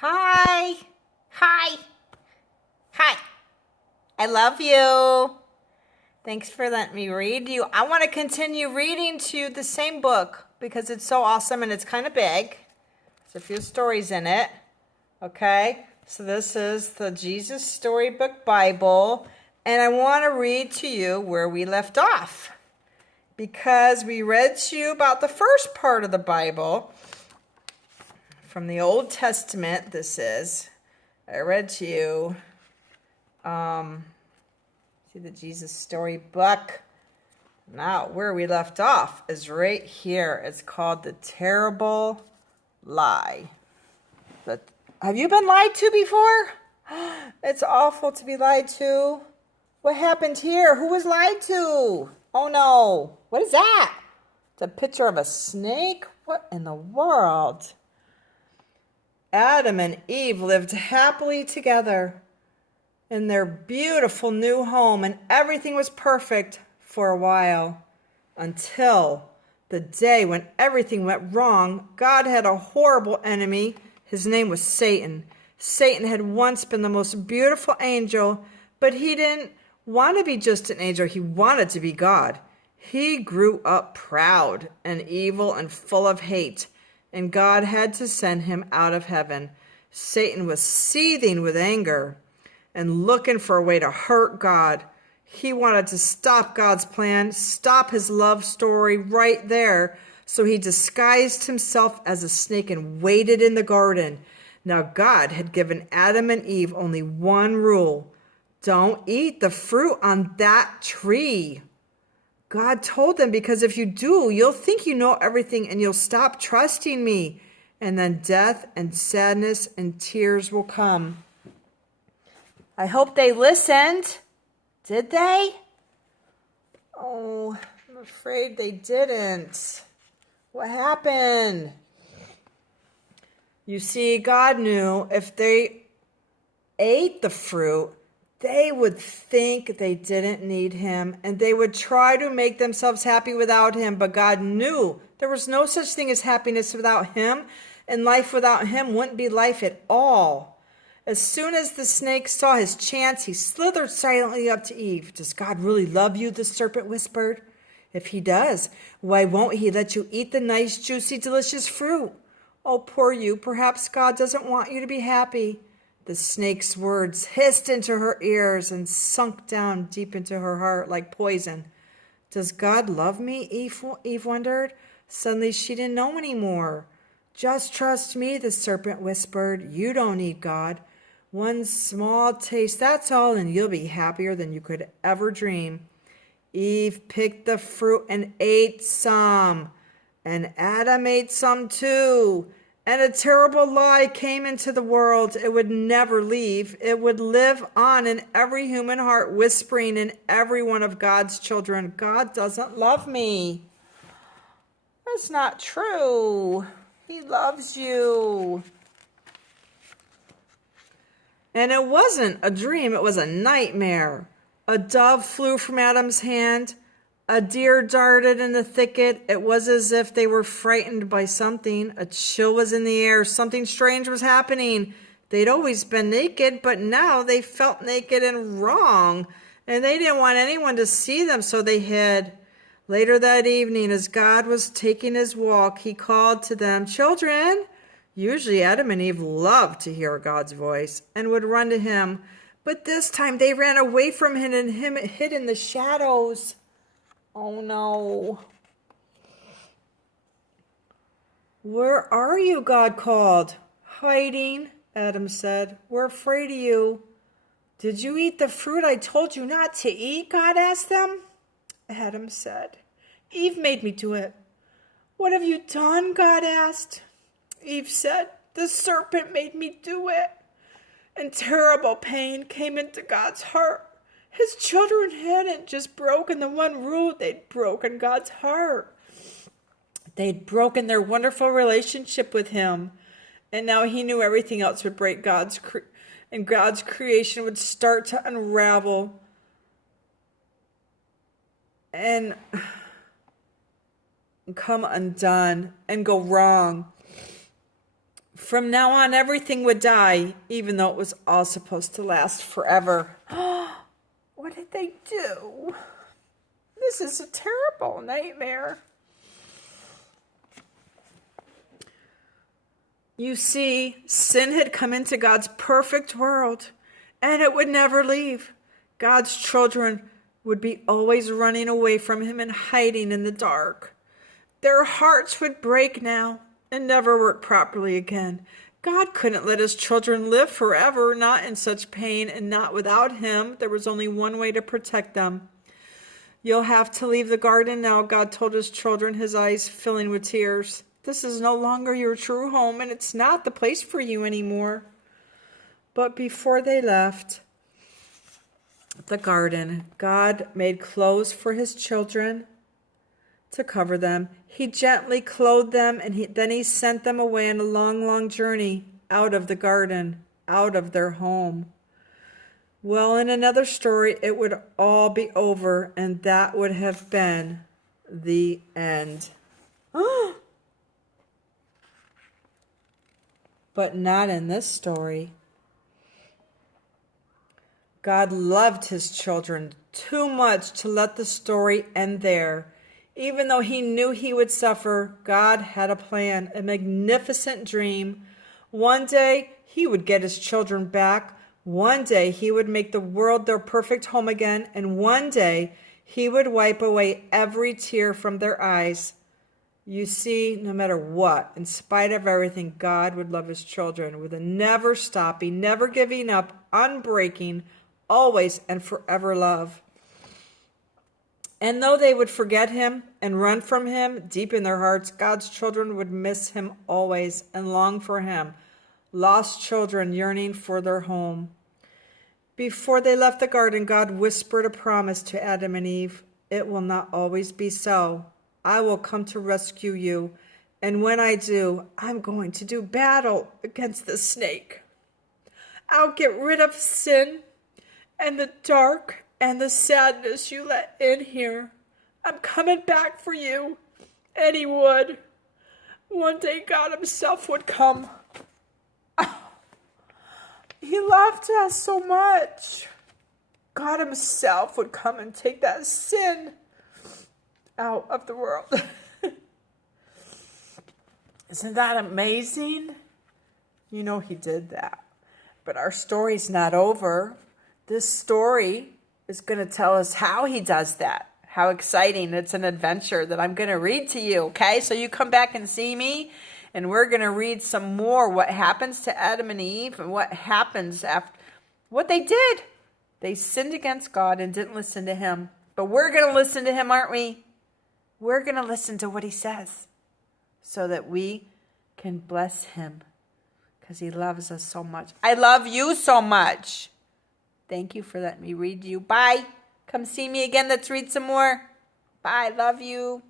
Hi. Hi. Hi. I love you. Thanks for letting me read you. I want to continue reading to you the same book because it's so awesome and it's kind of big. There's a few stories in it. Okay? So this is the Jesus Storybook Bible. And I want to read to you where we left off. Because we read to you about the first part of the Bible. From the Old Testament, this is. I read to you, see the Jesus Storybook. Now, where we left off is right here. It's called The Terrible Lie. Have you been lied to before? It's awful to be lied to. What happened here? Who was lied to? Oh no. What is that? It's a picture of a snake? What in the world? Adam and Eve lived happily together in their beautiful new home, and everything was perfect for a while until the day when everything went wrong. God had a horrible enemy. His name was Satan. Satan had once been the most beautiful angel, but he didn't want to be just an angel. He wanted to be God. He grew up proud and evil and full of hate, and God had to send him out of heaven. Satan was seething with anger and looking for a way to hurt God. He wanted to stop God's plan, stop his love story right there. So he disguised himself as a snake and waited in the garden. Now God had given Adam and Eve only one rule. Don't eat the fruit on that tree. God told them, because if you do, you'll think you know everything and you'll stop trusting me. And then death and sadness and tears will come. I hope they listened. Did they? Oh, I'm afraid they didn't. What happened? You see, God knew if they ate the fruit, they would think they didn't need him, and they would try to make themselves happy without him. But God knew there was no such thing as happiness without him, and life without him wouldn't be life at all. As soon as the snake saw his chance, he slithered silently up to Eve. Does God really love you? The serpent whispered. If he does, why won't he let you eat the nice, juicy, delicious fruit? Oh, poor you. Perhaps God doesn't want you to be happy. The snake's words hissed into her ears and sunk down deep into her heart like poison. Does God love me? Eve wondered. Suddenly she didn't know anymore. Just trust me, the serpent whispered. You don't need God. One small taste, that's all, and you'll be happier than you could ever dream. Eve picked the fruit and ate some. And Adam ate some too. And a terrible lie came into the world. It would never leave. It would live on in every human heart, whispering in every one of God's children, God doesn't love me. That's not true. He loves you. And it wasn't a dream, it was a nightmare. A dove flew from Adam's hand. A deer darted in the thicket. It was as if they were frightened by something. A chill was in the air. Something strange was happening. They'd always been naked, but now they felt naked and wrong. And they didn't want anyone to see them, so they hid. Later that evening, as God was taking his walk, he called to them, Children! Usually Adam and Eve loved to hear God's voice and would run to him. But this time they ran away from him and hid in the shadows. Oh no. Where are you? God called. Hiding, Adam said. We're afraid of you. Did you eat the fruit I told you not to eat? God asked them. Adam said. Eve made me do it. What have you done? God asked. Eve said, the serpent made me do it. And terrible pain came into God's heart. His children hadn't just broken the one rule, they'd broken God's heart. They'd broken their wonderful relationship with him. And now he knew everything else would break God's creation would start to unravel. And come undone and go wrong. From now on, everything would die, even though it was all supposed to last forever. What did they do? This is a terrible nightmare. You see, sin had come into God's perfect world, and it would never leave. God's children would be always running away from him and hiding in the dark. Their hearts would break now and never work properly again. God couldn't let his children live forever, not in such pain and not without him. There was only one way to protect them. You'll have to leave the garden now, God told his children, his eyes filling with tears. This is no longer your true home, and it's not the place for you anymore. But before they left the garden, God made clothes for his children to cover them. He gently clothed them, and then he sent them away on a long, long journey out of the garden, out of their home. Well, in another story, it would all be over, and that would have been the end. But not in this story. God loved his children too much to let the story end there. Even though he knew he would suffer, God had a plan, a magnificent dream. One day, he would get his children back. One day, he would make the world their perfect home again. And one day, he would wipe away every tear from their eyes. You see, no matter what, in spite of everything, God would love his children with a never stopping, never giving up, unbreaking, always and forever love. And though they would forget him and run from him, deep in their hearts, God's children would miss him always and long for him, lost children yearning for their home. Before they left the garden, God whispered a promise to Adam and Eve. It will not always be so. I will come to rescue you, and when I do, I'm going to do battle against the snake. I'll get rid of sin and the dark and the sadness you let in here. I'm coming back for you, and he would. One day God himself would come. He loved us so much. God himself would come and take that sin out of the world. Isn't that amazing? You know he did that. But our story's not over. This story is going to tell us how he does that. How exciting. It's an adventure that I'm going to read to you, okay? So you come back and see me, and we're going to read some more what happens to Adam and Eve and what happens after what they did. They sinned against God and didn't listen to him. But we're going to listen to him, aren't we? We're going to listen to what he says so that we can bless him because he loves us so much. I love you so much. Thank you for letting me read to you. Bye. Come see me again. Let's read some more. Bye. Love you.